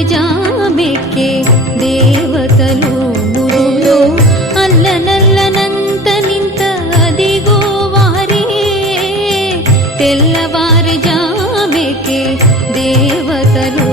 తెల్లవారుజామెక్కే దేవతలు మురులు అల్లనల్లనంత నింత అదిగో వారే. తెల్లవారుజామెక్కే దేవతలు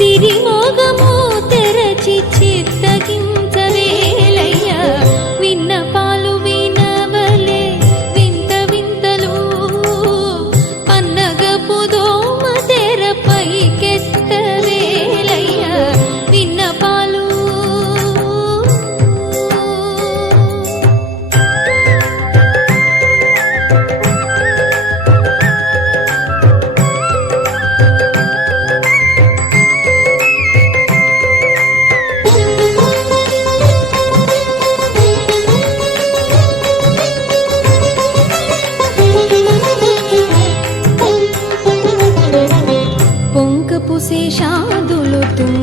சிரி శేషాదులు తుమ్మ